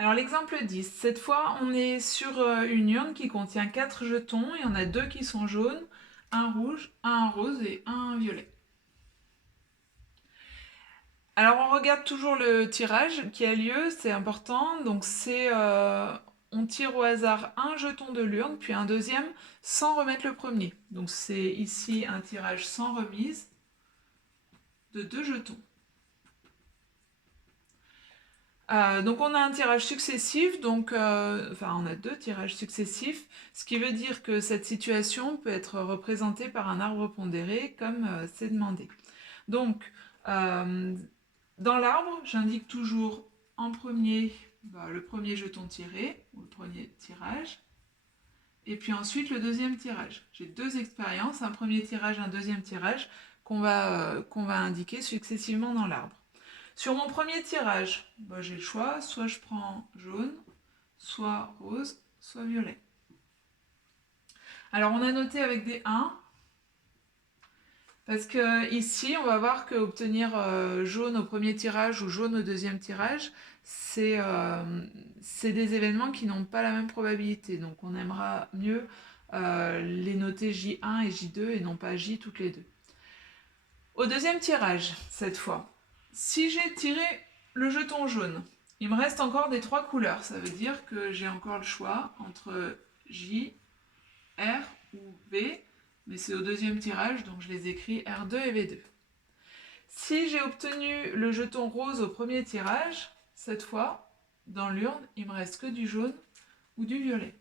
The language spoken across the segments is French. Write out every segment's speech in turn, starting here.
Alors l'exemple 10, cette fois on est sur une urne qui contient 4 jetons, il y en a 2 qui sont jaunes, un rouge, un rose et un violet. Alors on regarde toujours le tirage qui a lieu, c'est important, donc on tire au hasard un jeton de l'urne, puis un deuxième sans remettre le premier. Donc c'est ici un tirage sans remise de 2 jetons. Donc on a un tirage successif, enfin on a 2 tirages successifs, ce qui veut dire que cette situation peut être représentée par un arbre pondéré comme c'est demandé. Donc dans l'arbre, j'indique toujours en premier le premier jeton tiré, ou le premier tirage, et puis ensuite le deuxième tirage. J'ai 2 expériences, un premier tirage, un deuxième tirage, qu'on va indiquer successivement dans l'arbre. Sur mon premier tirage, j'ai le choix, soit je prends jaune, soit rose, soit violet. Alors on a noté avec des 1, parce que ici on va voir qu'obtenir jaune au premier tirage ou jaune au deuxième tirage, c'est des événements qui n'ont pas la même probabilité. Donc on aimera mieux les noter J1 et J2 et non pas J toutes les deux. Au deuxième tirage, cette fois, si j'ai tiré le jeton jaune, il me reste encore des 3 couleurs. Ça veut dire que j'ai encore le choix entre J, R ou V, mais c'est au deuxième tirage, donc je les écris R2 et V2. Si j'ai obtenu le jeton rose au premier tirage, cette fois, dans l'urne, il me reste que du jaune ou du violet.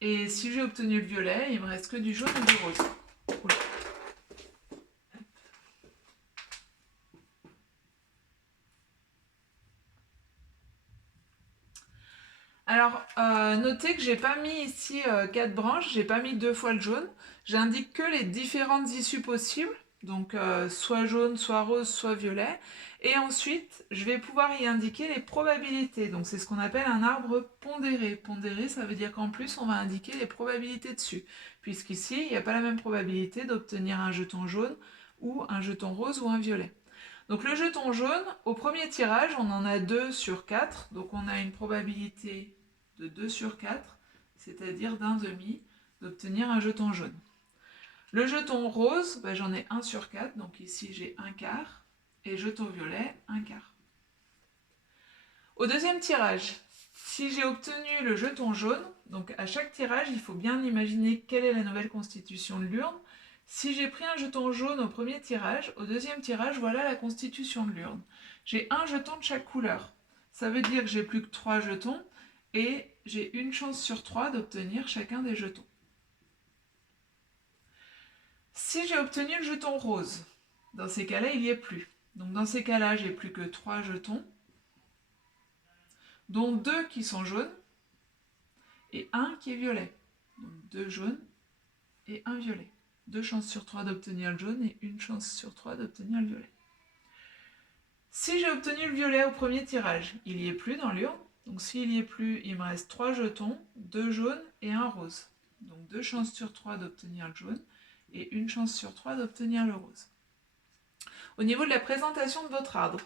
Et si j'ai obtenu le violet, il me reste que du jaune ou du rose. Oula. Alors, notez que j'ai pas mis ici 4 branches, j'ai pas mis 2 fois le jaune. J'indique que les différentes issues possibles, donc soit jaune, soit rose, soit violet. Et ensuite, je vais pouvoir y indiquer les probabilités. Donc c'est ce qu'on appelle un arbre pondéré. Pondéré, ça veut dire qu'en plus, on va indiquer les probabilités dessus. Puisqu'ici, il n'y a pas la même probabilité d'obtenir un jeton jaune ou un jeton rose ou un violet. Donc le jeton jaune, au premier tirage, on en a 2 sur 4. Donc on a une probabilité de 2 sur 4, c'est-à-dire d'un demi, d'obtenir un jeton jaune. Le jeton rose, j'en ai 1 sur 4, donc ici j'ai un quart, et jeton violet, un quart. Au deuxième tirage, si j'ai obtenu le jeton jaune, donc à chaque tirage, il faut bien imaginer quelle est la nouvelle constitution de l'urne. Si j'ai pris un jeton jaune au premier tirage, au deuxième tirage, voilà la constitution de l'urne. J'ai un jeton de chaque couleur. Ça veut dire que j'ai plus que 3 jetons, et j'ai une chance sur 3 d'obtenir chacun des jetons. Si j'ai obtenu le jeton rose, dans ces cas-là, il n'y est plus. Donc dans ces cas-là, j'ai plus que 3 jetons, dont 2 qui sont jaunes et 1 qui est violet. Donc 2 jaunes et 1 violet. 2 chances sur 3 d'obtenir le jaune et 1 chance sur 3 d'obtenir le violet. Si j'ai obtenu le violet au premier tirage, il n'y est plus dans l'urne. Donc s'il n'y est plus, il me reste 3 jetons, 2 jaunes et 1 rose. Donc 2 chances sur 3 d'obtenir le jaune et 1 chance sur 3 d'obtenir le rose. Au niveau de la présentation de votre arbre,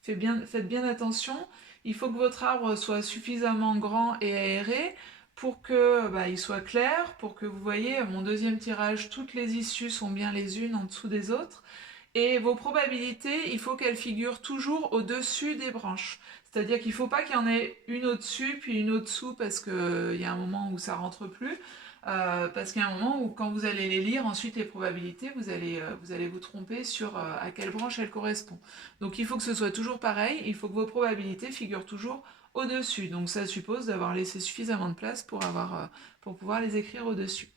faites bien attention, il faut que votre arbre soit suffisamment grand et aéré pour qu'il soit clair, pour que vous voyez mon deuxième tirage, toutes les issues sont bien les unes en dessous des autres. Et vos probabilités, il faut qu'elles figurent toujours au-dessus des branches. C'est-à-dire qu'il ne faut pas qu'il y en ait une au-dessus, puis une au-dessous, parce qu'il y a un moment où ça ne rentre plus. Parce qu'il y a un moment où, quand vous allez les lire, ensuite les probabilités, vous allez vous tromper sur à quelle branche elles correspondent. Donc il faut que ce soit toujours pareil, il faut que vos probabilités figurent toujours au-dessus. Donc ça suppose d'avoir laissé suffisamment de place pour pouvoir les écrire au-dessus.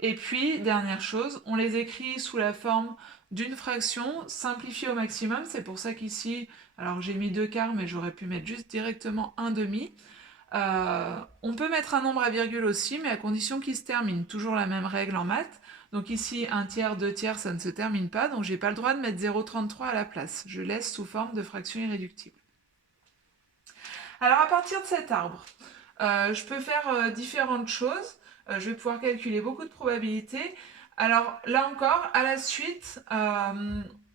Et puis, dernière chose, on les écrit sous la forme d'une fraction simplifiée au maximum. C'est pour ça qu'ici, alors j'ai mis 2 quarts, mais j'aurais pu mettre juste directement un demi. On peut mettre un nombre à virgule aussi, mais à condition qu'il se termine. Toujours la même règle en maths. Donc ici, 1 tiers, 2 tiers, ça ne se termine pas, donc j'ai pas le droit de mettre 0,33 à la place. Je laisse sous forme de fraction irréductible. Alors à partir de cet arbre, je peux faire différentes choses. Je vais pouvoir calculer beaucoup de probabilités. Alors là encore, à la suite,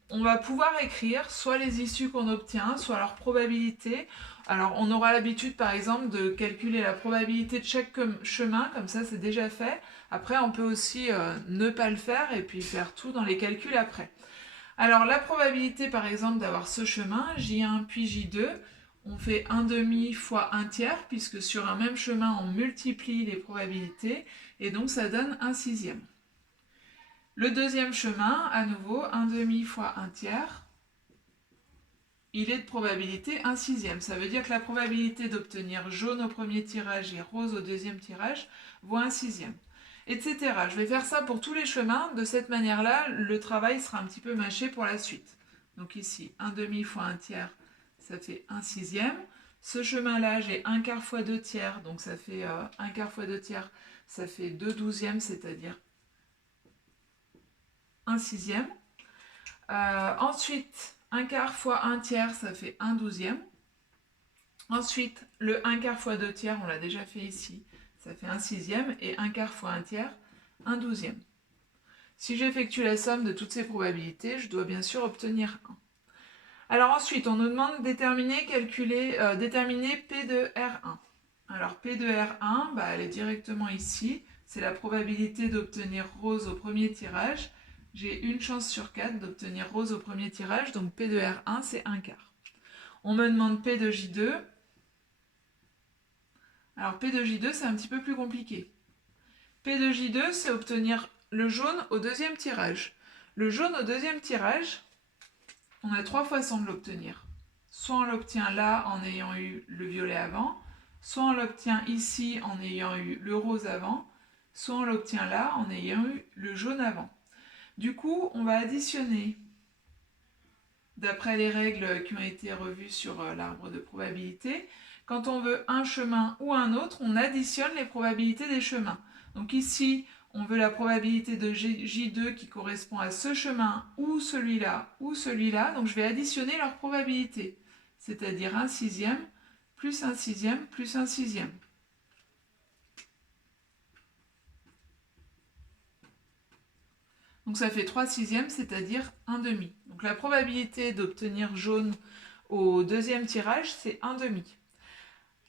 on va pouvoir écrire soit les issues qu'on obtient, soit leur probabilité. Alors, on aura l'habitude, par exemple, de calculer la probabilité de chaque chemin, comme ça, c'est déjà fait. Après, on peut aussi ne pas le faire et puis faire tout dans les calculs après. Alors, la probabilité, par exemple, d'avoir ce chemin, J1 puis J2, on fait 1/2 fois 1/3, puisque sur un même chemin, on multiplie les probabilités, et donc ça donne 1/6. Le deuxième chemin, à nouveau, 1/2 fois 1/3, il est de probabilité 1/6. Ça veut dire que la probabilité d'obtenir jaune au premier tirage et rose au deuxième tirage vaut 1/6. Etc. Je vais faire ça pour tous les chemins. De cette manière-là, le travail sera un petit peu mâché pour la suite. Donc ici, 1/2 fois 1/3, ça fait 1/6. Ce chemin-là, j'ai 1/4 fois 2/3, donc ça fait 1/4 fois 2/3, ça fait 2/12, c'est-à-dire 1/6. Ensuite, 1/4 fois 1/3, ça fait 1/12. Ensuite, le 1/4 fois 2/3, on l'a déjà fait ici, ça fait 1/6. Et 1/4 fois 1/3, 1/12. Si j'effectue la somme de toutes ces probabilités, je dois bien sûr obtenir 1. Alors ensuite, on nous demande de déterminer P de R1. Alors P de R1, elle est directement ici. C'est la probabilité d'obtenir rose au premier tirage. J'ai une chance sur 4 d'obtenir rose au premier tirage, donc P de R1, c'est 1/4. On me demande P de J2. Alors P de J2, c'est un petit peu plus compliqué. P de J2, c'est obtenir le jaune au deuxième tirage. Le jaune au deuxième tirage, on a 3 façons de l'obtenir. Soit on l'obtient là en ayant eu le violet avant, soit on l'obtient ici en ayant eu le rose avant, soit on l'obtient là en ayant eu le jaune avant. Du coup, on va additionner, d'après les règles qui ont été revues sur l'arbre de probabilité. Quand on veut un chemin ou un autre, on additionne les probabilités des chemins. Donc ici, on veut la probabilité de J2 qui correspond à ce chemin ou celui-là ou celui-là. Donc je vais additionner leurs probabilités, c'est-à-dire 1/6 plus 1/6 plus 1/6. Donc ça fait 3/6, c'est-à-dire 1/2. Donc la probabilité d'obtenir jaune au deuxième tirage, c'est 1/2.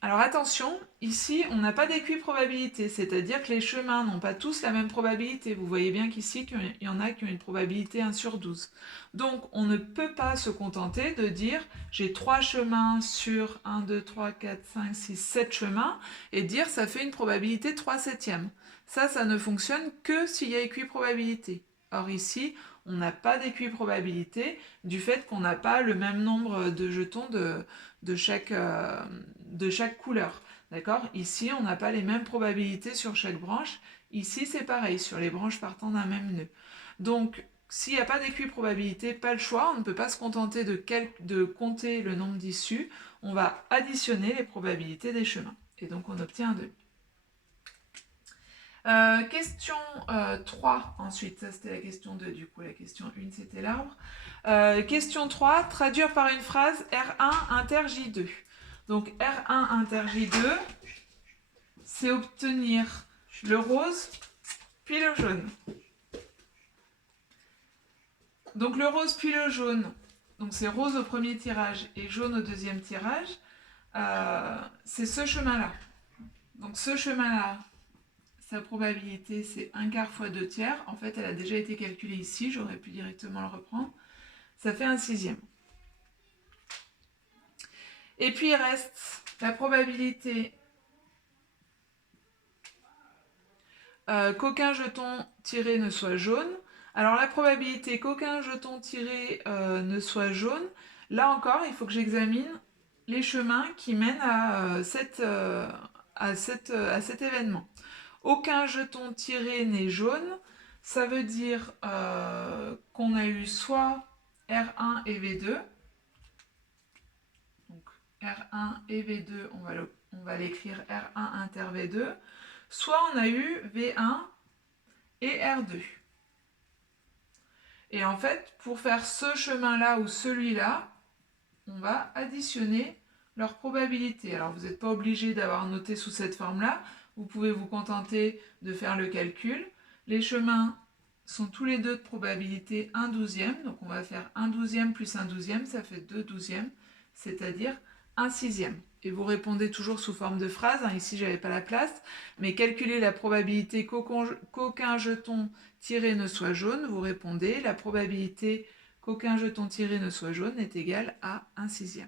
Alors attention, ici on n'a pas d'équiprobabilité, c'est-à-dire que les chemins n'ont pas tous la même probabilité. Vous voyez bien qu'ici il y en a qui ont une probabilité 1/12. Donc on ne peut pas se contenter de dire j'ai 3 chemins sur 1, 2, 3, 4, 5, 6, 7 chemins et dire ça fait une probabilité 3/7. Ça ne fonctionne que s'il y a équiprobabilité. Or ici, on n'a pas d'équiprobabilité du fait qu'on n'a pas le même nombre de jetons de chaque couleur. D'accord ? Ici, on n'a pas les mêmes probabilités sur chaque branche. Ici, c'est pareil, sur les branches partant d'un même nœud. Donc, s'il n'y a pas d'équiprobabilité, pas le choix, on ne peut pas se contenter de compter le nombre d'issues. On va additionner les probabilités des chemins. Et donc, on obtient un 2. Question 3, ensuite, ça c'était la question 2, du coup la question 1 c'était l'arbre. Question 3, traduire par une phrase R1 inter J2. Donc R1 inter J2, c'est obtenir le rose puis le jaune. Donc le rose puis le jaune, donc c'est rose au premier tirage et jaune au deuxième tirage, c'est ce chemin-là. Donc ce chemin-là, sa probabilité, c'est 1/4 fois 2/3. En fait, elle a déjà été calculée ici. J'aurais pu directement le reprendre. Ça fait 1/6. Et puis, il reste la probabilité qu'aucun jeton tiré ne soit jaune. Alors, la probabilité qu'aucun jeton tiré ne soit jaune, là encore, il faut que j'examine les chemins qui mènent à cet événement. Aucun jeton tiré n'est jaune, ça veut dire qu'on a eu soit R1 et V2, donc R1 et V2, on va l'écrire R1 inter V2, soit on a eu V1 et R2. Et en fait, pour faire ce chemin-là ou celui-là, on va additionner leurs probabilités. Alors vous n'êtes pas obligé d'avoir noté sous cette forme-là, vous pouvez vous contenter de faire le calcul. Les chemins sont tous les deux de probabilité 1/12. Donc on va faire 1/12 plus 1/12, ça fait 2/12, c'est-à-dire 1/6. Et vous répondez toujours sous forme de phrase, hein, ici j'avais pas la place, mais calculez la probabilité qu'aucun jeton tiré ne soit jaune, vous répondez la probabilité qu'aucun jeton tiré ne soit jaune est égale à 1/6.